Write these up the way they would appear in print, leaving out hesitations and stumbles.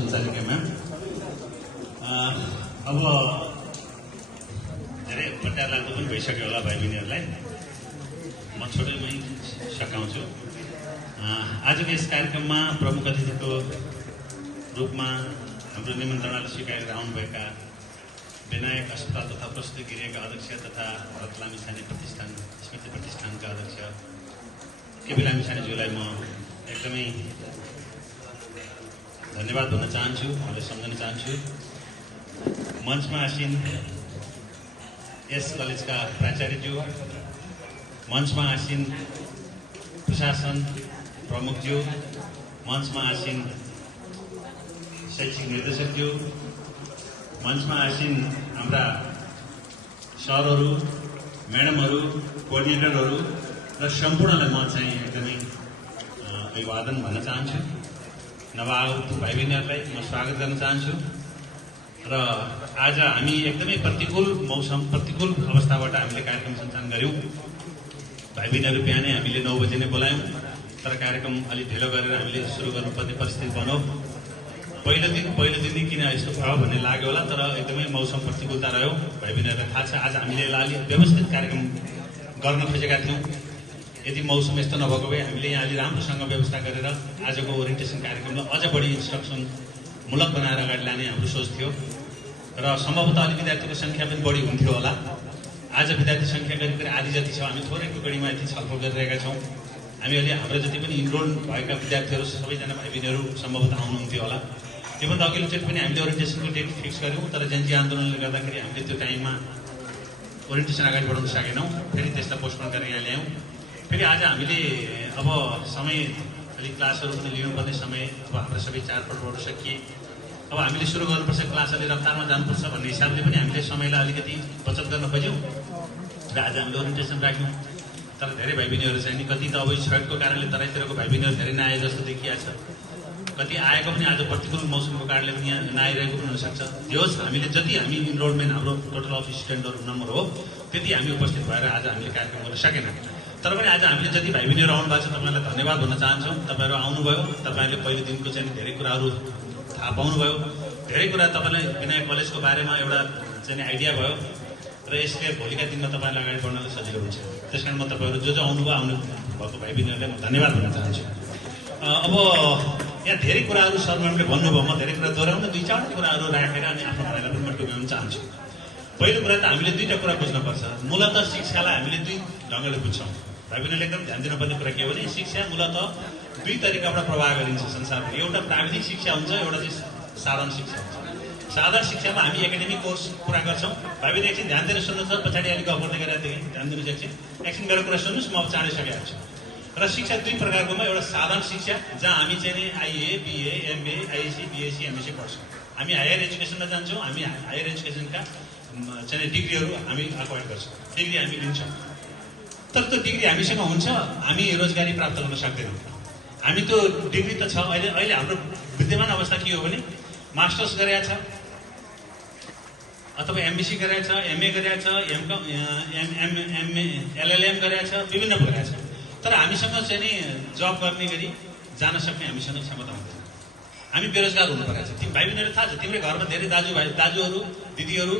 सञ्चालिकामा अब धेरै पट्टा लाग्दो पनि भइसक्यो होला भाइ बहिनीहरूलाई। म छोटैमै सकाउँछु। आजको यस कार्यक्रममा प्रमुख अतिथिको रूपमा हाम्रो निमन्त्रणाले स्वीकारेर आउनुभएका विनायक अस्पताल तथा प्रस्तुति गृहका अध्यक्ष तथा भरत लामिछाने प्रतिष्ठान स्मृति प्रतिष्ठानका अध्यक्ष केपी लामिछानेज्यूलाई म एकदमै धन्यवाद भन्न चाहन्छु, उहाँलाई सम्झन चाहन्छु। मञ्चमा आसीन यस कलेजका प्राचार्यज्यू, मञ्चमा आसीन प्रशासन प्रमुखज्यू, मञ्चमा आसीन शैक्षिक निर्देशकज्यू, मञ्चमा आसीन हाम्रा सरहरू, म्याडमहरू, कोअर्डिनेटरहरू र सम्पूर्णलाई म चाहिँ एकदमै अभिवादन भन्न चाहन्छु। नवागत भाइ बहिनीहरूलाई म स्वागत गर्न चाहन्छु। र आज हामी एकदमै प्रतिकूल मौसम, प्रतिकूल अवस्थाबाट हामीले कार्यक्रम सञ्चालन गऱ्यौँ। भाइ बहिनीहरू बिहानै हामीले 9 बजे नै बोलायौँ, तर कार्यक्रम अलिक ढिलो गरेर हामीले सुरु गर्नुपर्ने परिस्थिति बन्यो। पहिलो दिन किन यस्तो भयो भन्ने लाग्यो होला, तर एकदमै मौसम प्रतिकूलता रह्यो। भाइ बहिनीहरूलाई थाहा छ, आज हामीले अलिक व्यवस्थित कार्यक्रम गर्न खोजेका थियौँ। यदि मौसम यस्तो नभएको भए हामीले यहाँ अलि राम्रोसँग व्यवस्था गरेर आजको ओरिएन्टेसन कार्यक्रमलाई अझ बढी इन्स्ट्रक्सनमूलक बनाएर अगाडि लाने हाम्रो सोच थियो र सम्भवतः अलि विद्यार्थीको सङ्ख्या पनि बढी हुन्थ्यो होला। आज विद्यार्थी सङ्ख्या करिब आधी जति छ। हामी थोरै टुकडीमा यति छलफल गरिरहेका छौँ। हामी अलि हाम्रो जति पनि इनरोल भएका विद्यार्थीहरू सबैजना भाइ बहिनीहरू सम्भवतः आउनुहुन्थ्यो होला। योभन्दा अघिल्लोचोटि पनि हामीले ओरिएन्टेसनको डेट फिक्स गऱ्यौँ, तर जनजी आन्दोलनले गर्दाखेरि हामीले त्यो टाइममा ओरिएन्टेसन अगाडि बढाउन सकेनौँ। फेरि त्यसलाई पोस्टपोन गरेर यहाँ ल्यायौँ। फेरि आज हामीले अब समय अलिक क्लासहरू पनि लिनुपर्ने समय, अब हाम्रो सबै चाडपर्वहरू सकिए, अब हामीले सुरु गर्नुपर्छ, क्लास अलि रफ्तारमा जानुपर्छ भन्ने हिसाबले पनि हामीले समयलाई अलिकति बचत गर्न खोज्यौँ र आज हामीले ओरिएन्टेसन राख्यौँ। तर धेरै भाइ बहिनीहरू चाहिँ नि कति त अब स्ट्राइकको कारणले तराईतिरको भाइ बहिनीहरू धेरै नआए जस्तो देखिया छ, कति आएको पनि आज प्रतिकूल मौसमको कारणले पनि यहाँ नआइरहेको पनि हुनसक्छ। जे होस्, हामीले जति हामी इनरोलमेन्ट हाम्रो टोटल अफ स्टुडेन्टहरू नम्बर हो त्यति हामी उपस्थित भएर आज हामीले कार्यक्रम गर्न सकेनौँ। तर पनि आज हामीले जति भाइ बहिनीहरू आउनु भएको छ तपाईँलाई धन्यवाद भन्न चाहन्छौँ। तपाईँहरू आउनुभयो, तपाईँहरूले पहिलो दिनको चाहिँ धेरै कुराहरू थाहा पाउनुभयो, धेरै कुरा तपाईँलाई विनायक कलेजको बारेमा एउटा चाहिँ आइडिया भयो र यसले भोलिका दिनमा तपाईँलाई अगाडि बढ्नलाई सजिलो हुन्छ। त्यस कारण म तपाईँहरू जो आउनुभयो, आउनु भएको भाइ बहिनीहरूलाई म धन्यवाद भन्न चाहन्छु। अब यहाँ धेरै कुराहरू सर म्यामले भन्नुभयो, म धेरै कुरा दोहोऱ्याउन 2-4 कुराहरू राखेर अनि आफ्नो भाइलाई पनि म टुङ्ग्याउन चाहन्छु। पहिलो कुरा त हामीले 2टा कुरा बुझ्नुपर्छ। मूलत शिक्षालाई हामीले 2 ढङ्गले बुझ्छौँ। भाइ बहिनीले एकदम ध्यान दिनुपर्ने कुरा के हो भने शिक्षा मूलत 2 तरिकाबाट प्रवाह गरिन्छ संसारमा। एउटा प्राविधिक शिक्षा हुन्छ, एउटा चाहिँ साधारण शिक्षा हुन्छ। साधारण शिक्षामा हामी एकाडेमिक कोर्स पुरा गर्छौँ। भाइ बहिनी एकछिन ध्यान दिएर सुन्नुहोस्, पछाडि अलिक गफ गर्दै गरेको थिएँ, ध्यान दिनुहोस् एकछिन मेरो कुरा सुन्नुहोस्, म अब चाँडै सकिहाल्छु छु। र शिक्षा 2 प्रकारकोमा एउटा साधारण शिक्षा जहाँ हामी चाहिँ आइए, BA, MA, IAC, BAC, MAC पढ्छौँ। हामी हायर एजुकेसनमा जान्छौँ। हामी हायर एजुकेसनका चाहिँ डिग्रीहरू हामी एक्वायर गर्छौँ, डिग्री हामी लिन्छौँ। तर त्यो डिग्री हामीसँग हुन्छ, हामी रोजगारी प्राप्त गर्न सक्दैनौँ। हामी त्यो डिग्री त छ, अहिले हाम्रो विद्यमान अवस्था के हो भने मास्टर्स गरेका छ अथवा एमबिसी गरेका छ, एमए गरेका छ, एलएलएम गरेका छ, विभिन्न गरेका छ। तर हामीसँग चाहिँ नि जब गर्ने गरी जान सक्ने हामीसँग क्षमता हुँदैन। हामी बेरोजगार हुनु परेको छ। तिमी भाइ बहिनीहरू थाहा छ, तिम्रो घरमा धेरै दाजुहरू दिदीहरू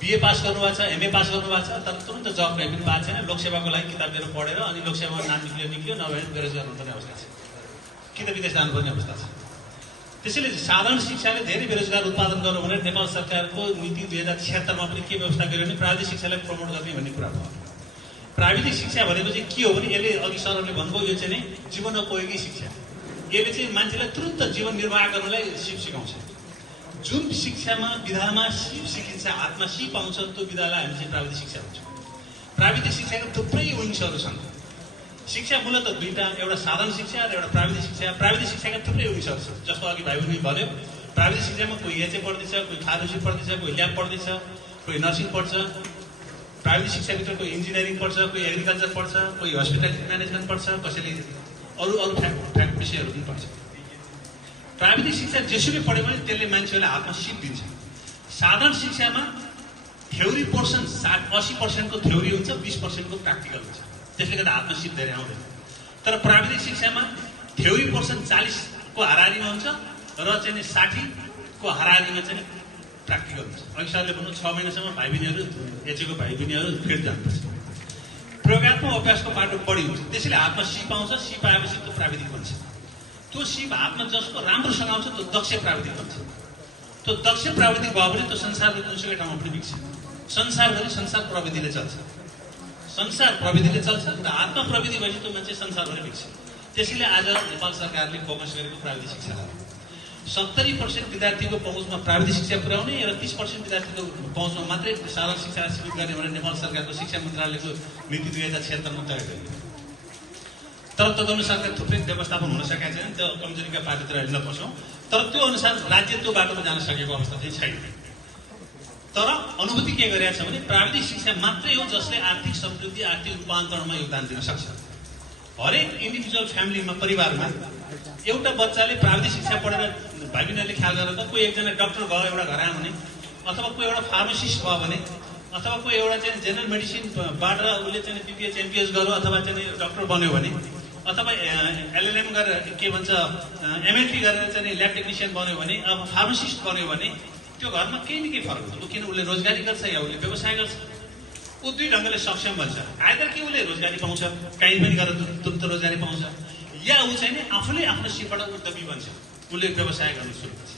बिए पास गर्नुभएको छ, एमए पास गर्नुभएको छ, तर तुरन्त जब कहीँ पनि पाएको छैन। लोकसेवाको लागि किताब लिएर पढेर अनि लोकसेवामा नाम निक्लियो, नभए बेरोजगार हुनुपर्ने अवस्था छ, कि त विदेश जानुपर्ने अवस्था छ। त्यसैले साधारण शिक्षाले धेरै बेरोजगार उत्पादन गर्नु भनेर नेपाल सरकारको नीति 2076मा पनि के व्यवस्था गर्यो भने प्राविधिक शिक्षालाई प्रमोट गर्ने भन्ने कुरा भयो। प्राविधिक शिक्षा भनेको चाहिँ के हो भने यसले अघि सरहरूले भन्नुभयो, यो चाहिँ नै जीवनोपयोगी शिक्षा। यसले चाहिँ मान्छेलाई तुरन्त जीवन निर्वाह गर्नलाई सिकाउँछ। जुन शिक्षामा विधामा सिप सिकिन्छ, हातमा सिप आउँछ, त्यो विधालाई हामी चाहिँ प्राविधिक शिक्षा भन्छौँ। प्राविधिक शिक्षाका थुप्रै विङ्सहरू छन्। शिक्षा मूलत 2टा, एउटा साधारण शिक्षा र एउटा प्राविधिक शिक्षा। प्राविधिक शिक्षाका थुप्रै विङ्सहरू छन्। जस्तो अघि भाइ बहिनी भन्यो, प्राविधिक शिक्षामा कोही एचए पढ्दैछ, कोही फार्मेसी पढ्दैछ, कोही ल्याब पढ्दैछ, कोही नर्सिङ पढ्छ। प्राविधिक शिक्षाभित्र कोही इन्जिनियरिङ पढ्छ, कोही एग्रिकल्चर पढ्छ, कोही हस्पिटालिटी म्यानेजमेन्ट पढ्छ, कसैले अरू फ्याक्ट विषयहरू पनि पढ्छ। प्राविधिक शिक्षा जेसुकै पढ्यो भने त्यसले मान्छेलाई हातमा सिप दिन्छ। साधारण शिक्षामा थ्योरी पोर्सन 80% को थ्योरी हुन्छ, 20% को प्र्याक्टिकल हुन्छ। त्यसले गर्दा हातमा सिप धेरै आउँदैन। तर प्राविधिक शिक्षामा थ्योरी पोर्सन 40 को हाराहारीमा हुन्छ र चाहिँ नि 60 को हाराहारीमा चाहिँ प्र्याक्टिकल हुन्छ। अघि सरले भन्नु 6 महिनासम्म भाइ बहिनीहरू एचएको भाइ बहिनीहरू फिल्ड जानुपर्छ। प्रयोगात्मक अभ्यासको बाटो बढी हुन्छ, त्यसैले हातमा सी पाउँछ। सी पाएपछि त्यो प्राविधिक बन्छ। त्यो सी हातमा जसको राम्रोसँग आउँछ त्यो दक्ष प्राविधिक बन्छ। त्यो दक्ष प्राविधिक भयो भने त्यो संसारको जुनसुकै ठाउँमा पनि विक्छ। संसारभरि संसार प्रविधिले चल्छ। संसार प्रविधिले चल्छ र हातमा प्रविधि भएपछि त्यो मान्छे संसारभरि विक्छ। त्यसैले आज नेपाल सरकारले फोकस गरेको प्राविधिक शिक्षा हो। 70% विद्यार्थीको पहुँचमा प्राविधिक शिक्षा पुर्याउने र 30% विद्यार्थीको पहुँचमा मात्रै साधारण शिक्षा सीमित गर्ने भनेर नेपाल सरकारको शिक्षा मन्त्रालयको नीति 2076 तय गरियो। तर तदनुसारका थुप्रै व्यवस्थापन हुन सकेका छैन। त्यो कमजोरीका पाटोतिर अहिले नपसौँ। तर त्यो अनुसार राज्य त्यो बाटोमा जान सकेको अवस्था चाहिँ छैन। तर अनुभूति के गरेका छ भने प्राविधिक शिक्षा मात्रै हो जसले आर्थिक समृद्धि, आर्थिक रूपान्तरणमा योगदान दिन सक्छ। हरेक इन्डिभिजुअल फ्यामिलीमा, परिवारमा एउटा बच्चाले प्राविधिक शिक्षा पढेर भाइ बहिनीहरूले ख्याल गरेर त कोही एकजना डाक्टर भयो एउटा घर आयो भने, अथवा कोही एउटा फार्मासिस्ट भयो भने, अथवा कोही एउटा चाहिँ जेनरल मेडिसिनबाट उसले चाहिँ पिपिएच एमपिएच गर्यो अथवा चाहिँ डाक्टर बन्यो भने, अथवा एलएलएम गरेर के भन्छ एमएलटी गरेर चाहिँ ल्याब टेक्निसियन बन्यो भने, अब फार्मासिस्ट बन्यो भने त्यो घरमा केही न केही फरक हुन्छ। किन उसले रोजगारी गर्छ या उसले व्यवसाय गर्छ, ऊ दुई ढङ्गले सक्षम बन्छ। आइदर कि उसले रोजगारी पाउँछ, काहीँ पनि गरेर तुरन्त रोजगारी पाउँछ, या ऊ चाहिँ नि आफूले आफ्नो सिपबाट उद्यमी बन्छ, उसले व्यवसाय गर्न सुरु गर्छ।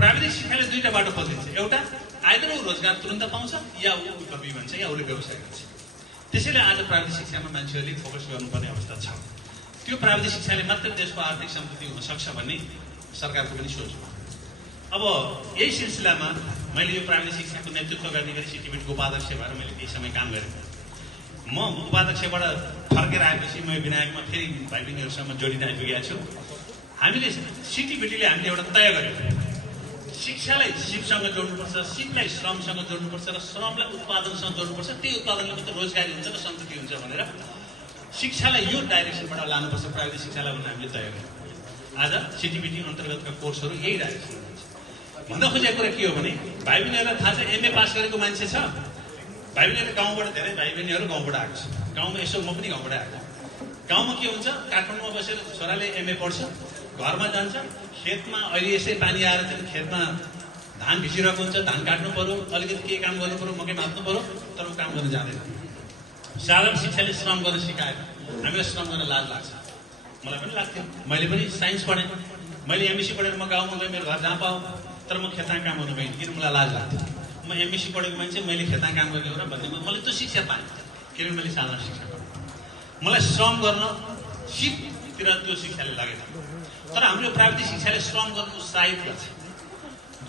प्राविधिक शिक्षाले दुईटा बाटो खोजिन्छ। एउटा आइदर ऊ रोजगार तुरन्त पाउँछ या ऊ उद्यमी बन्छ या उसले व्यवसाय गर्छ। त्यसैले आज प्राविधिक शिक्षामा मान्छेहरूले फोकस गर्नुपर्ने अवस्था छ। त्यो प्राविधिक शिक्षाले मात्रै देशको आर्थिक समृद्धि हुन सक्छ भन्ने सरकारको पनि सोच हो। अब यही सिलसिलामा मैले यो प्राविधिक शिक्षाको नेतृत्व गर्ने गरी सिटिबिटीको उपाध्यक्ष भएर मैले केही समय काम गरेँ। म उपाध्यक्षबाट फर्केर आएपछि म विनायकमा फेरि भाइ बहिनीहरूसँग जोडिन आइपुगेका छु। हामीले सिटिबिटीले हामीले एउटा तय गर्यौँ, शिक्षालाई सिपसँग जोड्नुपर्छ, सिपलाई श्रमसँग जोड्नुपर्छ र श्रमलाई उत्पादनसँग जोड्नुपर्छ। त्यही उत्पादनले मात्रै रोजगारी हुन्छ र समृद्धि हुन्छ भनेर शिक्षालाई यो डाइरेक्सनबाट लानुपर्छ प्राविधिक शिक्षालाई भनेर हामीले तय गर्यौँ। आज सिटिबिटी अन्तर्गतका कोर्सहरू यही डाइरेक्सन हुन्छ। भन्न खोजेको कुरा के हो भने भाइ बहिनीहरूलाई थाहा छ एमए पास गरेको मान्छे छ। भाइ बहिनीहरू गाउँबाट धेरै भाइ बहिनीहरू गाउँबाट आएको छ। गाउँमा यसो म पनि गाउँबाट आएको। गाउँमा के हुन्छ, काठमाडौँमा बसेर छोराले एमए पढ्छ, घरमा जान्छ, खेतमा अहिले यसै पानी आएर चाहिँ खेतमा धान भिजिरहेको हुन्छ, धान काट्नु पर्यो, अलिकति केही काम गर्नु पर्यो, मकै मात्नु पर्यो, तर ऊ काम गर्न जाँदैन। साधारण शिक्षाले श्रम गर्न सिकायो। हामीलाई श्रम गर्न लाज लाग्छ। मलाई पनि लाग्थ्यो। मैले पनि साइन्स पढेँ, मैले एमएससी पढेर म गाउँमा गएँ, मेरो घर जहाँ पाऊँ, तर म खेताङ काम गर्नु पाइनँ। किन मलाई लाज लाग्थ्यो। म एमएससी पढेको मान्छे, मैले खेताङ काम गर्ने हो र भन्ने मैले त्यो शिक्षा पाएँ। किनभने मैले साधारण शिक्षा पाएँ। मलाई श्रम गर्न सिपतिर त्यो शिक्षाले लगेको। तर हाम्रो प्राविधिक शिक्षाले श्रम गर्न उत्साहित गर्छ।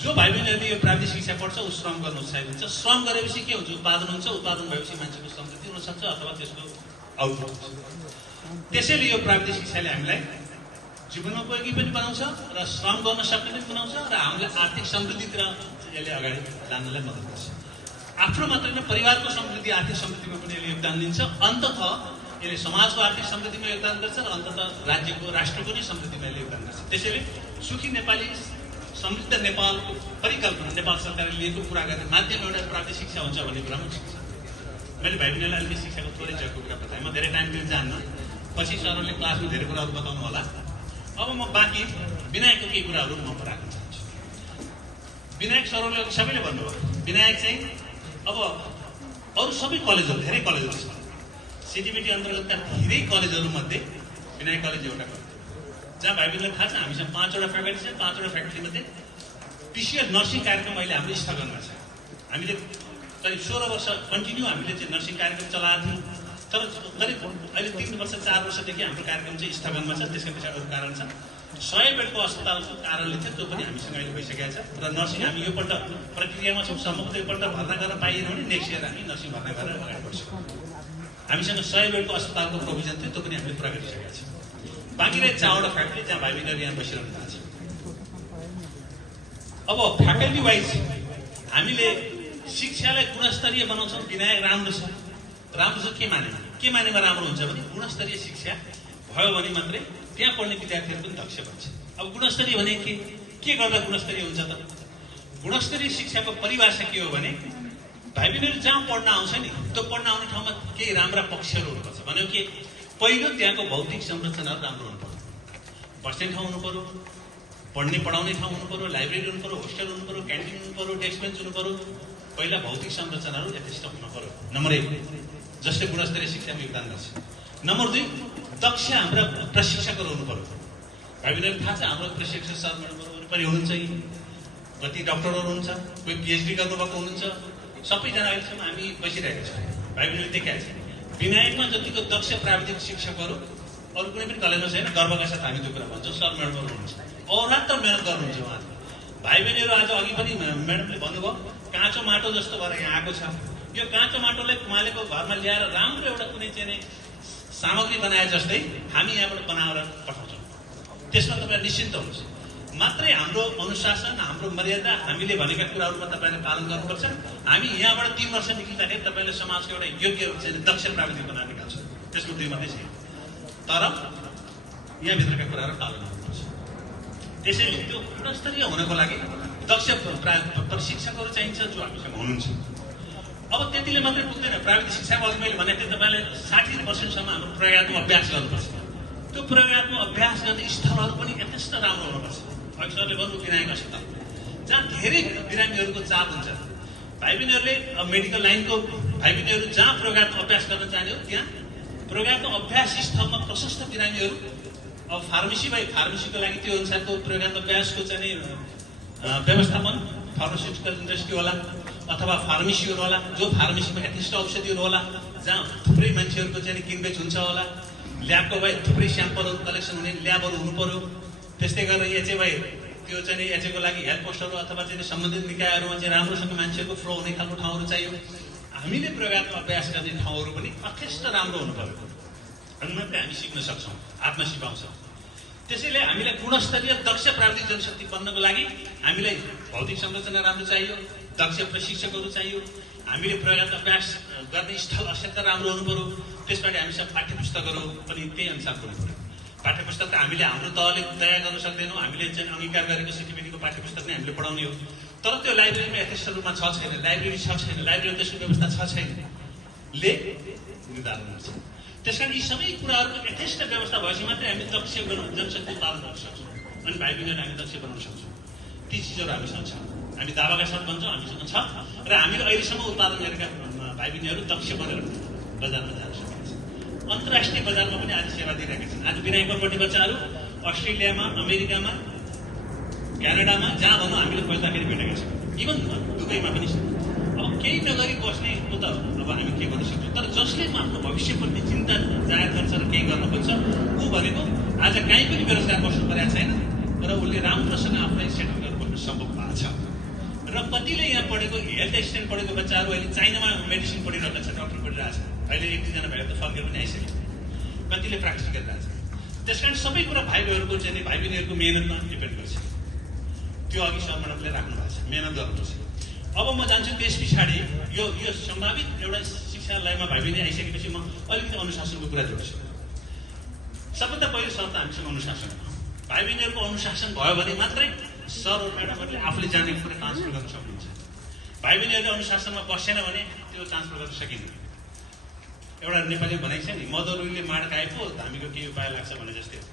जो भाइ बहिनीहरूले यो प्राविधिक शिक्षा पढ्छ ऊ श्रम गर्न उत्साहित हुन्छ। श्रम गरेपछि के हुन्छ, उत्पादन हुन्छ। उत्पादन भएपछि मान्छेको समृद्धि हुनसक्छ अथवा त्यसको आउटपुट हुन्छ। त्यसैले यो प्राविधिक शिक्षाले हामीलाई जीवनोपयोगी पनि बनाउँछ र श्रम गर्न सक्ने पनि बनाउँछ र हामीलाई आर्थिक समृद्धितिर यसले अगाडि जान्नलाई मद्दत गर्छ। आफ्नो मात्रै होइन, परिवारको समृद्धि, आर्थिक समृद्धिमा पनि यसले योगदान दिन्छ। अन्ततः यसले समाजको आर्थिक समृद्धिमा योगदान गर्छ र अन्ततः राज्यको, राष्ट्रको नै समृद्धिमा यसले योगदान गर्छ। त्यसैले सुखी नेपाली, समृद्ध नेपालको परिकल्पना नेपाल सरकारले लिएको पुरा गर्ने माध्यम एउटा प्राविधिक शिक्षा हुन्छ भन्ने कुरामा शिक्षा। मैले भाइ बहिनीलाई अलिकति शिक्षाको थोरै जगको कुरा बताएँ। म धेरै टाइम दिन जान्न, पछि सरहरूले क्लासमा धेरै कुराहरू बताउनु होला। अब म बाँकी विनायकको केही कुराहरू म राख्न चाहन्छु। विनायक सरहरूले सबैले भन्नुभयो, विनायक चाहिँ अब अरू सबै कलेजहरू, धेरै कलेजहरू छ, सिटिबिटी अन्तर्गतका धेरै कलेजहरूमध्ये विनायक कलेज एउटा कलेज जहाँ भाइ बहिनीलाई थाहा छ हामीसँग 5वटा फ्याकल्टी छ। 5वटा फ्याकल्टीमध्ये पिसिएल नर्सिङ कार्यक्रम अहिले हाम्रो स्थगनमा छ। हामीले करिब 16 वर्ष कन्टिन्यू हामीले चाहिँ नर्सिङ कार्यक्रम चलाएको थियौँ। तर करिब अहिले 3 वर्ष 4 वर्षदेखि हाम्रो कार्यक्रम चाहिँ स्थगनमा छ। त्यसका पछाडि अरू कारण छ। 100 बेडको अस्पतालको कारणले थियो, त्यो पनि हामीसँग अहिले भइसकेको छ। र नर्सिङ हामी योपल्ट प्रक्रियामा छौँ। सम्भवतः योपल्ट भर्ना गर्न पाइएन भने नेक्स्ट इयर हामी नर्सिङ भर्ना गरेर अगाडि बढ्छौँ। हामीसँग 100 बेडको अस्पतालको प्रोभिजन थियो, त्यो पनि हामीले पुरा गरिसकेका छौँ। बाँकी रहे 4वटा फ्याकल्टी जहाँ भाइ बहिनीहरू यहाँ बसिरहनु भएको छ। अब फ्याकल्टी वाइज हामीले शिक्षालाई गुणस्तरीय बनाउँछौँ। विनायक राम्रो छ। राम्रो छ के मानेमा राम्रो हुन्छ भने गुणस्तरीय शिक्षा भयो भने मात्रै त्यहाँ पढ्ने विद्यार्थीहरू पनि दक्ष बन्छ। अब गुणस्तरीय भने के गर्दा गुणस्तरीय हुन्छ त? गुणस्तरीय शिक्षाको परिभाषा के हो भने भाइ बहिनीहरू जहाँ पढ्न आउँछ नि, त्यो पढ्न आउने ठाउँमा केही राम्रा पक्षहरू हुनुपर्छ। भन्यो कि पहिलो त्यहाँको भौतिक संरचनाहरू राम्रो हुनु पर्यो। बस्ने ठाउँ हुनु पर्यो, पढ्ने पढाउने ठाउँ हुनु पर्यो, लाइब्रेरी हुनु पर्यो, होस्टेल हुनु पर्यो, क्यान्टिन हुनु पर्यो, डेस्क बेन्च हुनु पर्यो। पहिला भौतिक संरचनाहरू यथेष्ट हुनु पर्यो। नम्बर 1 जसले गुणस्तरीय शिक्षामा योगदान गर्छ। नम्बर 2 दक्ष हाम्रा प्रशिक्षकहरू हुनु पर्यो। भाइ बहिनीहरूलाई थाहा छ हाम्रो प्रशिक्षक सर म्याडमहरू वरिपरि हुनुहुन्छ, कति डक्टरहरू हुनुहुन्छ, कोही पिएचडी गर्नुभएको हुनुहुन्छ। सबैजना अहिलेसम्म हामी बसिरहेका छौँ। भाइ बहिनीले देखाएको छ विनायकमा जतिको दक्ष प्राविधिक शिक्षकहरू अरू कुनै पनि कलेजमा छैन। गर्वका साथ हामी त्यो कुरा भन्छौँ। सर म्याडमहरू हुनुहुन्छ, अहोरात्र मेहनत गर्नुहुन्छ उहाँहरू। भाइ बहिनीहरू आज अघि पनि म्याडमले भन्नुभयो काँचो माटो जस्तो भएर यहाँ आएको छ। यो काँचो माटोलाई कुमालेको घरमा ल्याएर राम्रो एउटा कुनै चाहिँ सामग्री बनाए जस्तै हामी यहाँबाट बनाएर पठाउँछौँ। त्यसमा तपाईँ निश्चिन्त हुनुहोस्। मात्रै हाम्रो अनुशासन, हाम्रो मर्यादा, हामीले भनेका कुराहरूमा तपाईँले पालन गर्नुपर्छ। हामी यहाँबाट 3 वर्ष निक्लिँदाखेरि तपाईँले समाजको एउटा योग्य चाहिँ दक्ष प्राविधिक बनाएर निकाल्छ। त्यसको 2 मात्रै छैन, तर यहाँभित्रका कुराहरू पालन गर्नुपर्छ। त्यसैले त्यो गुणस्तरीय हुनको लागि दक्ष प्रशिक्षकहरू चाहिन्छ जो हामीसँग हुनुहुन्छ। अब त्यतिले मात्रै पुग्दैन। प्राविधिक शिक्षाको अघि मैले भनेको थिएँ तपाईँले 60% हाम्रो प्रयोगात्मक अभ्यास गर्नुपर्छ। त्यो प्रयोगात्मक अभ्यास गर्ने स्थलहरू पनि यथेष्ट राम्रो हुनुपर्छ। अघि सरले भन्नु विनायक अस्पताल जहाँ धेरै बिरामीहरूको चाप हुन्छ। भाइ बहिनीहरूले मेडिकल लाइनको भाइ बहिनीहरू जहाँ प्रयोगात्मक अभ्यास गर्न चाहने हो त्यहाँ प्रयोगात्मक अभ्यास स्थलमा प्रशस्त बिरामीहरू। अब फार्मेसीको लागि त्यो अनुसारको प्रयोगात्मक अभ्यासको चाहिँ व्यवस्थापन फार्मास्युटिकल इन्डस्ट्री होला अथवा फार्मेसीहरू होला, जो फार्मेसीमा यथेष्ट औषधिहरू होला, जहाँ थुप्रै मान्छेहरूको चाहिँ किनबेच हुन्छ होला। ल्याबको भए थुप्रै स्याम्पलहरू कलेक्सन हुने ल्याबहरू हुनु पर्यो। त्यस्तै गरेर एचए भए त्यो चाहिँ एचएको लागि हेल्थ पोस्टहरू अथवा चाहिँ सम्बन्धित निकायहरूमा चाहिँ राम्रोसँग मान्छेको फ्लो हुने खालको ठाउँहरू चाहियो। हामीले प्रयोगात्मक अभ्यास गर्ने ठाउँहरू पनि यथेष्ट राम्रो हुनु पर्यो। अनि मात्रै हामी सिक्न सक्छौँ, हातमा सिकाउँछौँ। त्यसैले हामीलाई गुणस्तरीय दक्ष प्राविधिक जनशक्ति बन्नको लागि हामीलाई भौतिक संरचना राम्रो चाहियो, दक्ष प्रशिक्षकहरू चाहियो। हामीले प्रयोगात्मक अभ्यास गर्ने स्थल अत्यन्त राम्रो हुनु पर्यो। त्यसबाट हामीसँग पाठ्यपुस्तकहरू पनि त्यही अनुसार हुनु पर्यो। पाठ्यपुस्तक त हामीले हाम्रो तहले तयार गर्न सक्दैनौँ। हामीले चाहिँ अंगीकार गरेको सिटिपिटीको पाठ्यपुस्तक नै हामीले पढाउने हो। तर त्यो लाइब्रेरीमा यथेष्ट रूपमा छ छैन, लाइब्रेरी छ छैन, लाइब्रेरीमा त्यसको व्यवस्था छ छैन ले निर्धारण हुन्छ। त्यसकारण यी सबै कुराहरूको यथेष्ट व्यवस्था भएपछि मात्रै हामी दक्ष जनशक्ति उत्पादन गर्न सक्छौँ। अनि भाइ बहिनीहरूलाई हामी दक्ष बनाउन सक्छौँ। ती चिजहरू हामीसँग छ। हामी दावाका साथ भन्छौँ हामीसँग छ र हामीले अहिलेसम्म उत्पादन गरेका भाइ बहिनीहरू दक्ष बनेर बजारमा जान सकिन्छ। अन्तर्राष्ट्रिय बजारमा पनि आज सेवा दिइरहेका छन्। आज विनायकमा पढ्ने बच्चाहरू अस्ट्रेलियामा, अमेरिकामा, क्यानाडामा जहाँ भनौँ हामीले खोज्दाखेरि भेटेका छौँ। इभन दुबईमा पनि छ। अब केही नगरी बस्ने त अब हामी के गर्न सक्छौँ। तर जसले आफ्नो भविष्यप्रति चिन्ता जाहेर गर्छ र केही गर्न खोज्छ ऊ भनेको आज कहीँ पनि बेरोजगार बस्नु परेको छैन र उसले राम्रोसँग आफूलाई सेटल गरेर बस्नु सम्भव भएको छ। र कतिले यहाँ पढेको हेल्थ एसिस्टेन्ट पढेको बच्चाहरू अहिले चाइनामा मेडिसिन पढिरहेको छ, डक्टर पढिरहेको छ। अहिले 1-2 जना भएर त फर्केर पनि आइसक्यो। कतिले प्र्याक्टिस गरिरहेको छ। त्यस कारण सबै कुरा भाइ बहिनीहरूको चाहिँ भाइ बहिनीहरूको मेहनतमा डिपेन्ड गर्छ। त्यो अघि सर म्याडमले राख्नु भएको छ, मेहनत गर्नुपर्छ। अब म जान्छु त्यस पछाडि यो सम्भावित एउटा शिक्षालयमा भाइ बहिनी आइसकेपछि म अलिकति अनुशासनको कुरा जोड्छु। सबभन्दा पहिलो शर्त हामीसँग अनुशासन हो। भाइ बहिनीहरूको अनुशासन भयो भने मात्रै सर म्याडमहरूले आफूले जानेको कुरा ट्रान्सफर गर्न सक्नुहुन्छ। भाइ बहिनीहरूले अनुशासनमा बसेन भने त्यो ट्रान्सफर गर्न सकिँदैन। एउटा नेपालीमा भनाइ छ नि, मदरुले माड खाए पो हामीको केही उपाय लाग्छ भने जस्तै हो।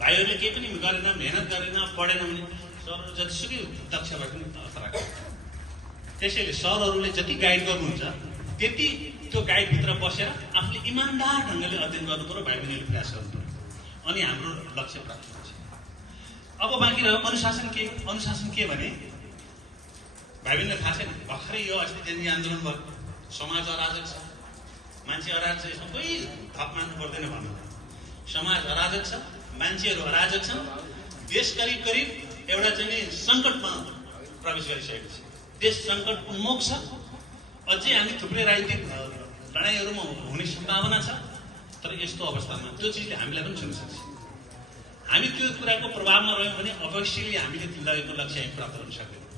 भाइहरूले केही पनि गरेन, मेहनत गरेन, पढेन भने सरहरू जतिसुकै दक्ष भए पनि अर्थ राख्छ। त्यसैले सरहरूले जति गाइड गर्नुहुन्छ त्यति त्यो गाइडभित्र बसेर आफूले इमान्दार ढङ्गले अध्ययन गर्नु पर्यो, भाइ बहिनीले प्रयास गर्नु पर्यो। अनि हाम्रो लक्ष्य प्राप्त हुन्छ। अब बाँकी रह्यो अनुशासन के। अनुशासन के भने भाइ बहिनीलाई थाहा छैन, भर्खरै यो अस्ति जनजाति आन्दोलन भयो। समाज अराजक छ, मान्छे अराजक छ। यसमा कोही थप मान्नु पर्दैन भन्नु। समाज अराजक छ, मान्छेहरू अराजक छन्। देश करिब करिब एउटा चाहिँ सङ्कटमा प्रवेश गरिसकेको छ। देश सङ्कट उन्मुख छ। अझै हामी थुप्रै राजनीतिक लडाइँहरूमा हुने सम्भावना छ। तर यस्तो अवस्थामा त्यो चिजले हामीलाई पनि छुन सक्छ। हामी त्यो कुराको प्रभावमा रह्यौँ भने अवश्यले हामीले लगेको लक्ष्य हामी प्राप्त गर्न सक्दैनौँ।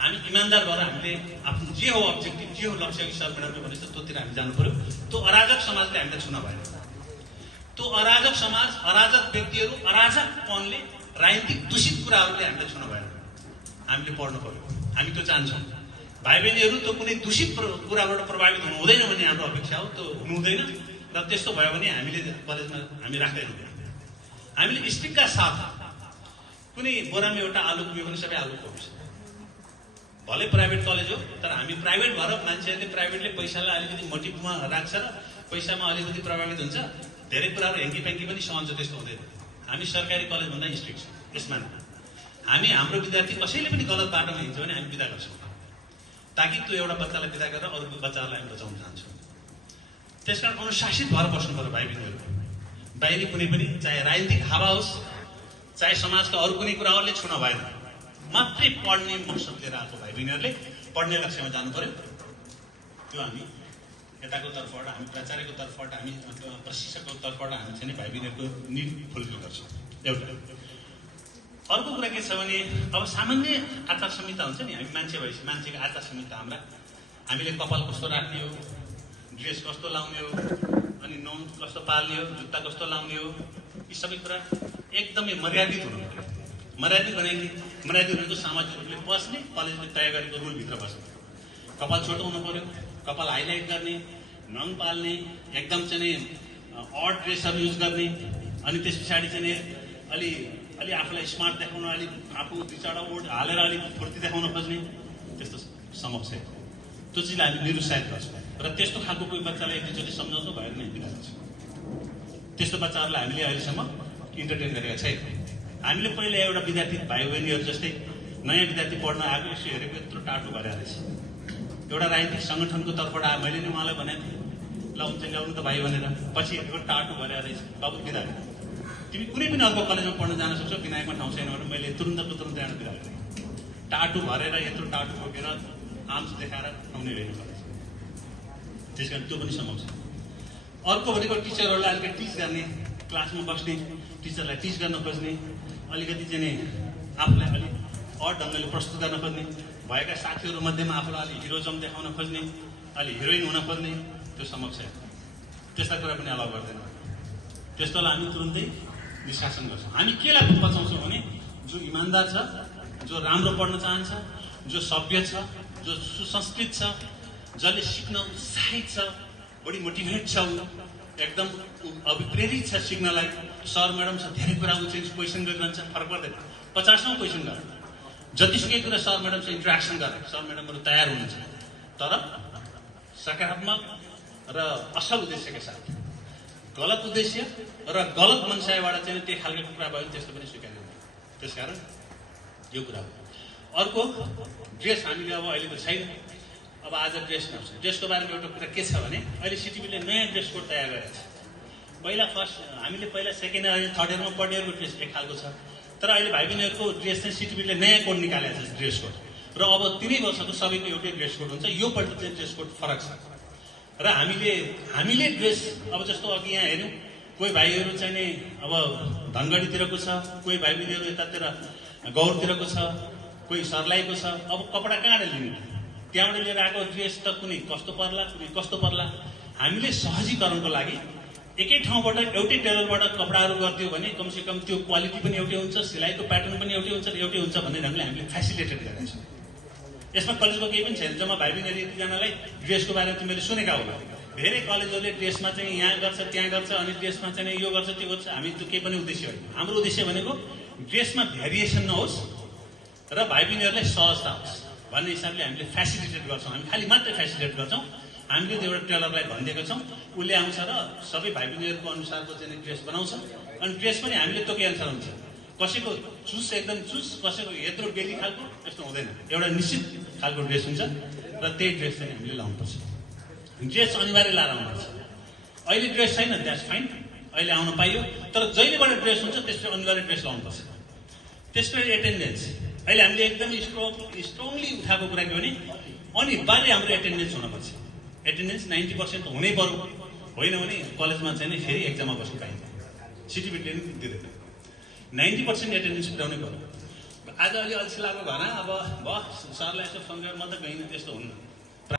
हामी इमान्दार भएर हामीले आफ्नो जे हो अब्जेक्टिभ, जे हो लक्ष्य कि सर म्याडमले भनेको त्योतिर हामी जानु पर्यो। त्यो अराजक समाजले हामीलाई छुन भएन। त्यो अराजक समाज, अराजक व्यक्तिहरू, अराजकपनले राजनीतिक दूषित कुराहरूले हामीलाई छुन भएन। हामीले पढ्नु पर्यो। हामी त्यो चाहन्छौँ। भाइ बहिनीहरू त्यो कुनै दूषित कुराबाट प्रभावित हुनु हुँदैन भन्ने हाम्रो अपेक्षा हो। त्यो हुनु हुँदैन र त्यस्तो भयो भने हामीले कलेजमा हामी राख्दैनौँ। हामीले स्ट्रिक्टका साथ कुनै बोरामा एउटा आलु पुग्यो भने सबै आलु पुग्छ। भले प्राइभेट कलेज हो, तर हामी प्राइभेट भएर मान्छेहरूले प्राइभेटले पैसालाई अलिकति मोटिभमा राख्छ र पैसामा अलिकति प्रभावित हुन्छ। धेरै कुराहरू हेङ्की-प्याङ्की पनि सहन्छ, त्यस्तो हुँदैन। हामी सरकारी कलेजभन्दा स्ट्रिक्ट छौँ यसमा। हामी हाम्रो विद्यार्थी कसैले पनि गलत बाटोमा हिँड्छ भने हामी बिदा गर्छौँ, ताकि त्यो एउटा बच्चालाई बिदा गरेर अरू बच्चाहरूलाई हामी बचाउन चाहन्छौँ। त्यसकारण अनुशासित भएर बस्नु पर्यो भाइ बहिनीहरू। बाहिरी कुनै पनि चाहे राजनीतिक हावा होस्, चाहे समाजका अरू कुनै कुराहरूले छुन भएन। मात्रै पढ्ने मकसद लिएर आएको भाइ बहिनीहरूले पढ्ने लक्ष्यमा जानु पर्यो। त्यो हामी यताको तर्फबाट, हामी प्राचार्यको तर्फबाट, हामी प्रशिक्षकको तर्फबाट हामी चाहिँ भाइ बहिनीहरूको निड फुलफिल गर्छौँ। एउटा अर्को कुरा के छ भने अब सामान्य आचार संहिता हुन्छ नि, हामी मान्छे भएपछि मान्छेको आचार संहिता हाम्रा, हामीले कपाल कस्तो राख्ने हो, ड्रेस कस्तो लाउने हो, अनि नौन कस्तो पाल्ने हो, जुत्ता कस्तो लाउने हो, यी सबै कुरा एकदमै मर्यादित हुनु पर्यो। मर्यादित भनेको सामाजिक रूपले बस्ने, कलेजले तय गरेको रुलभित्र बस्ने। कपाल छोटो हुनु पर्यो, कपाल हाइलाइट गर्ने, नङ पाल्ने, एकदम चाहिँ अड ड्रेसहरू युज गर्ने, अनि त्यस पछाडि चाहिँ अलि आफूलाई स्मार्ट देखाउन, अलि आफू दुई चारवटा ओड हालेर अलिक फुर्ती देखाउन खोज्ने, त्यस्तो समक्ष त्यो चिजलाई हामी निरुत्साहित गर्छौँ। र त्यस्तो खालको कोही बच्चालाई एकचोटि सम्झाउँछौँ भएर नै बिदा गर्छौँ। त्यस्तो बच्चाहरूलाई हामीले अहिलेसम्म इन्टरटेन गरेका छैन। हामीले पहिला एउटा विद्यार्थी भाइ बहिनीहरू जस्तै नयाँ विद्यार्थी पढ्न आएको यसो हेरेको यत्रो टाटो भएर रहेछ। एउटा राजनीतिक सङ्गठनको तर्फबाट आयो, मैले नै उहाँलाई भनेको थिएँ ल हुन्छ ल्याउनु त भाइ भनेर, पछि हेरेको टाटो भएर रहेछ। बाबु बिदा गरेँ, तिमी कुनै पनि अर्को कलेजमा पढ्न जान सक्छौ, विनायकमा ठाउँ छैन भने मैले तुरुन्तको तुरुन्त यहाँ बिदा गरेँ। टाटो भरेर यत्रो टाटो बोकेर आम्स देखाएर आउने होइन कलेज। त्यस कारण त्यो पनि सम्भव छ। अर्को भनेको टिचरहरूलाई अलिकति टिच गर्ने, क्लासमा बस्ने, टिचरलाई टिच गर्न खोज्ने, अलिकति चाहिँ आफूलाई अलिक अड ढङ्गले प्रस्तुत गर्न खोज्ने, भएका साथीहरू मध्येमा आफूलाई अलिक हिरोजम देखाउन खोज्ने, अलिक हिरोइन हुन खोज्ने, त्यो समक्ष छ। त्यस्ता कुरा पनि अलाउ गर्दैन। त्यस्तोलाई हामी तुरुन्तै निष्कासन गर्छौँ। हामी केलाई बचाउँछौँ भने जो इमान्दार छ, जो राम्रो पढ्न चाहन्छ, जो सभ्य छ, जो सुसंस्कृत छ, जसले सिक्न उत्साहित छ, बढी मोटिभेट छ, एकदम अभिप्रेरित छ सिक्नलाई, सर म्याडम छ, धेरै कुरा ऊ चाहिँ क्वेसन गरिरहन्छ, फरक पर्दैन। 50औं क्वेसन गर, जतिसुकै कुरा सर म्याडमसँग इन्ट्रेक्सन गर, सर म्याडमहरू तयार हुनुहुन्छ, तर सकारात्मक र असल उद्देश्यका साथ। गलत उद्देश्य र गलत मनसायबाट चाहिँ त्यही खालको कुरा भयो भने त्यस्तो पनि स्वीकार्नु हुँदैन। त्यसकारण यो कुरा हो। अर्को ड्रेस हामीले अब अहिले त छैन, अब आज ड्रेस नआउँछ। ड्रेसको बारेमा एउटा कुरा के छ भने अहिले सिटिबीले नयाँ ड्रेस कोड तयार गरेको छ। पहिला फर्स्ट हामीले पहिला सेकेन्ड इयर, थर्ड इयरमा पढ्ने इयरको ड्रेस एक खालको छ, तर अहिले भाइ बहिनीहरूको ड्रेस चाहिँ सिटिबीले नयाँ कोड निकालेको छ ड्रेस कोड, र अब 3 वर्षको सबैको एउटै ड्रेस कोड हुन्छ। यो पल्ट चाहिँ ड्रेस कोड फरक छ र हामीले ड्रेस अब जस्तो अघि यहाँ हेऱ्यौँ, कोही भाइहरू चाहिँ नि अब धनगढीतिरको छ, कोही भाइ बहिनीहरू यतातिर गौरतिरको छ, कोही सर्लाहीको छ। अब कपडा कहाँबाट लिने, त्यहाँबाट लिएर आएको ड्रेस त कुनै कस्तो पर्ला, कुनै कस्तो पर्ला। हामीले सहजीकरणको लागि एकै ठाउँबाट एउटै टेलरबाट कपडाहरू गरिदियो भने कमसेकम त्यो क्वालिटी पनि एउटै हुन्छ, सिलाइको प्याटर्न पनि एउटै हुन्छ, एउटै हुन्छ भन्ने ढङ्गले हामीले फेसिलिटेट गरेका छौँ। यसमा कलेजको केही पनि छैन। जम्मा भाइ बहिनीहरू यतिजनालाई ड्रेसको बारेमा तिमीले सुनेका होला, धेरै कलेजहरूले ड्रेसमा चाहिँ यहाँ गर्छ त्यहाँ गर्छ, अनि ड्रेसमा चाहिँ यो गर्छ त्यो गर्छ। हामी त्यो केही पनि उद्देश्य होइन। हाम्रो उद्देश्य भनेको ड्रेसमा भेरिएसन नहोस् र भाइ बहिनीहरूलाई सहजता होस् भन्ने हिसाबले हामीले फेसिलिटेट गर्छौँ। हामी खालि मात्रै फेसिलिटेट गर्छौँ। हामीले त्यो एउटा टेलरलाई भनिदिएको छौँ, उसले आउँछ र सबै भाइ बहिनीहरूको अनुसारको चाहिँ ड्रेस बनाउँछ। अनि ड्रेस पनि हामीले तोके अनुसार हुन्छ। कसैको चुस एकदम चुस, कसैको यत्रो बेली खालको यस्तो हुँदैन। एउटा निश्चित खालको ड्रेस हुन्छ र त्यही ड्रेस चाहिँ हामीले लाउनुपर्छ। ड्रेस अनिवार्य लाएर आउनुपर्छ। अहिले ड्रेस छैन, द्याट्स फाइन, अहिले आउन पाइयो, तर जहिलेबाट ड्रेस हुन्छ त्यसपछि अनिवार्य ड्रेस लाउनुपर्छ। त्यसपछि एटेन्डेन्स अहिले हामीले एकदमै स्ट्रङली उठाएको कुरा के भने अनिवार्य हाम्रो एटेन्डेन्स हुनुपर्छ। एटेन्डेन्स 90% हुनै पर्यो, होइन भने कलेजमा चाहिँ फेरि एक्जाममा बस्नु पाइन्छ। सिटिबीले पनि दिँदैन, 90% एटेन्डेन्स पुऱ्याउनै पर्यो। आज अलि अल्छी लागेको भएन, अब भयो सरलाई यसो सम्झाएर म त गइनँ, त्यस्तो हुन्न।